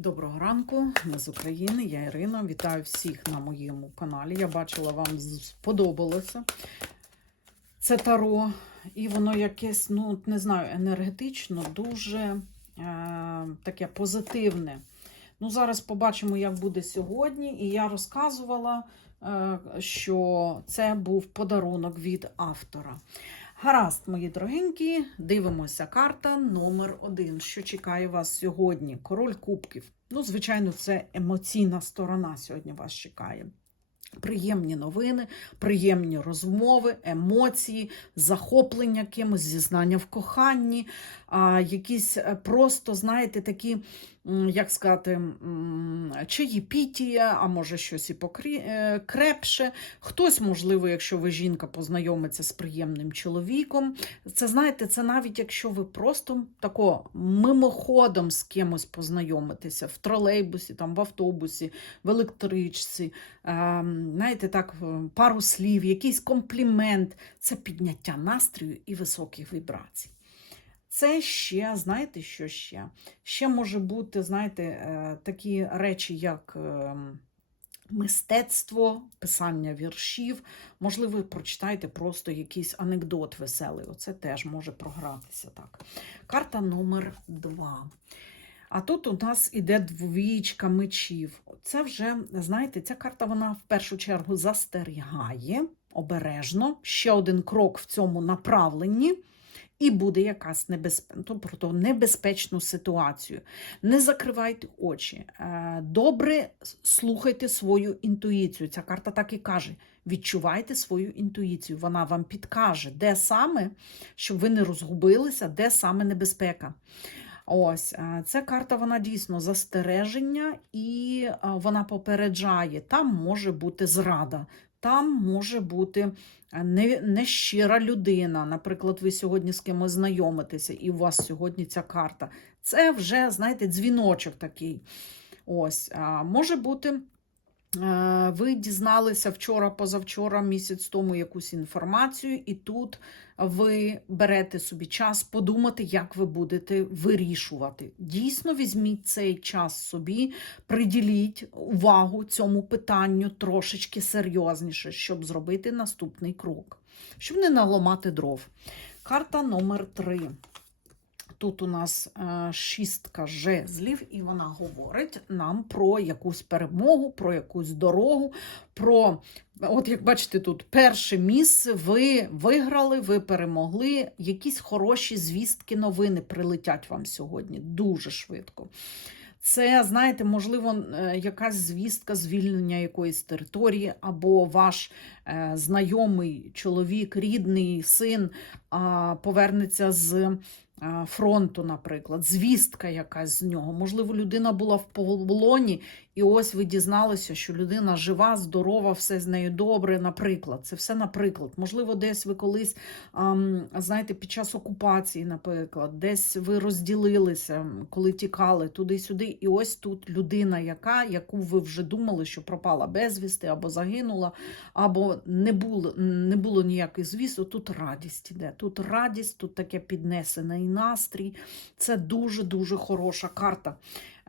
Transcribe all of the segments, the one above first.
Доброго ранку, ми з України, я Ірина. Вітаю всіх на моєму каналі. Я бачила, вам сподобалося це таро, і воно якесь, ну, не знаю, енергетично, дуже е, таке позитивне. Ну, зараз побачимо, як буде сьогодні. І я розказувала, е, що це був подарунок від автора. Гаразд, мої дорогенькі, дивимося. Карта номер один. Що чекає вас сьогодні? Король кубків. Ну, звичайно, це емоційна сторона сьогодні вас чекає. Приємні новини, приємні розмови, емоції, захоплення кимось, зізнання в коханні, якісь е, просто, знаєте, такі, як сказати, м, чаєпітія, а може щось і покрепше. Хтось, можливо, якщо ви жінка, познайомиться з приємним чоловіком. Це знаєте, це навіть якщо ви просто тако мимоходом з кимось познайомитеся в тролейбусі, там, в автобусі, в електричці, е, знаєте, так, е, пару слів, якийсь комплімент це підняття настрою і високих вібрацій. Це ще, знаєте, що ще? Ще може бути, знаєте, е, такі речі, як е, мистецтво, писання віршів. Можливо, ви прочитаєте просто якийсь анекдот веселий. Оце теж може програтися так. Карта номер два. А тут у нас іде двічка мечів. Це вже, знаєте, ця карта вона в першу чергу застерігає обережно. Ще один крок в цьому направленні. І буде якась небезпе... тобто небезпечну ситуацію. Не закривайте очі. Е, Добре слухайте свою інтуїцію. Ця карта так і каже: відчувайте свою інтуїцію. Вона вам підкаже, де саме, щоб ви не розгубилися, де саме небезпека. Ось е, ця карта вона дійсно застереження, і е, вона попереджає, там може бути зрада. Там може бути не- нещира людина. Наприклад, ви сьогодні з кимось знайомитеся, і у вас сьогодні ця карта. Це вже, знаєте, дзвіночок такий. Ось, може бути. Е, Ви дізналися вчора, позавчора, місяць тому якусь інформацію, і тут ви берете собі час подумати, як ви будете вирішувати. Дійсно, візьміть цей час собі, приділіть увагу цьому питанню трошечки серйозніше, щоб зробити наступний крок, щоб не наламати дров. Карта номер 3. Тут у нас е, шістка жезлів, і вона говорить нам про якусь перемогу, про якусь дорогу, про, от як бачите, тут перше місце, ви виграли, ви перемогли. Якісь хороші звістки, новини прилетять вам сьогодні дуже швидко. Це, знаєте, можливо, е, якась звістка звільнення якоїсь території, або ваш е, знайомий чоловік, рідний син повернеться з фронту, наприклад, звістка якась з нього. Можливо, людина була в полоні, і ось ви дізналися, що людина жива, здорова, все з нею добре. Наприклад, це все наприклад. Можливо, десь ви колись, знаєте, під час окупації, наприклад, десь ви розділилися, коли тікали туди-сюди. І ось тут людина, яка, яку ви вже думали, що пропала безвісти, або загинула, або не було, не було ніяких звісток. Тут радість іде. Тут радість, тут таке піднесений настрій. Це дуже-дуже хороша карта.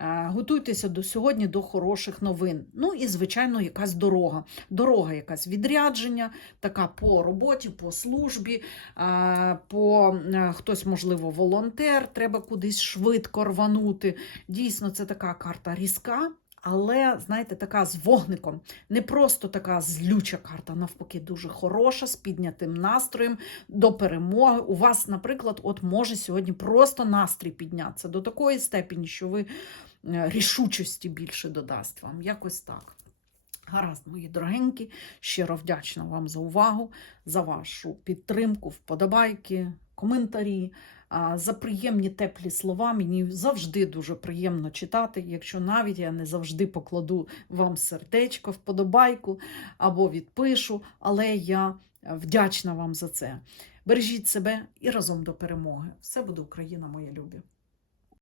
Е, Готуйтеся до сьогодні до хороших новин. Ну і, звичайно, якась дорога. Дорога, якась відрядження, така по роботі, по службі, е, по е, хтось, можливо, волонтер, треба кудись швидко рванути. Дійсно, це така карта різка. Але, знаєте, така з вогником, не просто така злюча карта, навпаки, дуже хороша, з піднятим настроєм до перемоги. У вас, наприклад, от може сьогодні просто настрій піднятися до такої степені, що ви е, рішучості більше додасть вам. Якось так. Гаразд, мої дорогенькі, щиро вдячна вам за увагу, за вашу підтримку, вподобайки, коментарі, за приємні теплі слова. Мені завжди дуже приємно читати, якщо навіть я не завжди покладу вам сердечко, вподобайку або відпишу, але я вдячна вам за це. Бережіть себе і разом до перемоги. Все буде Україна, моя любі!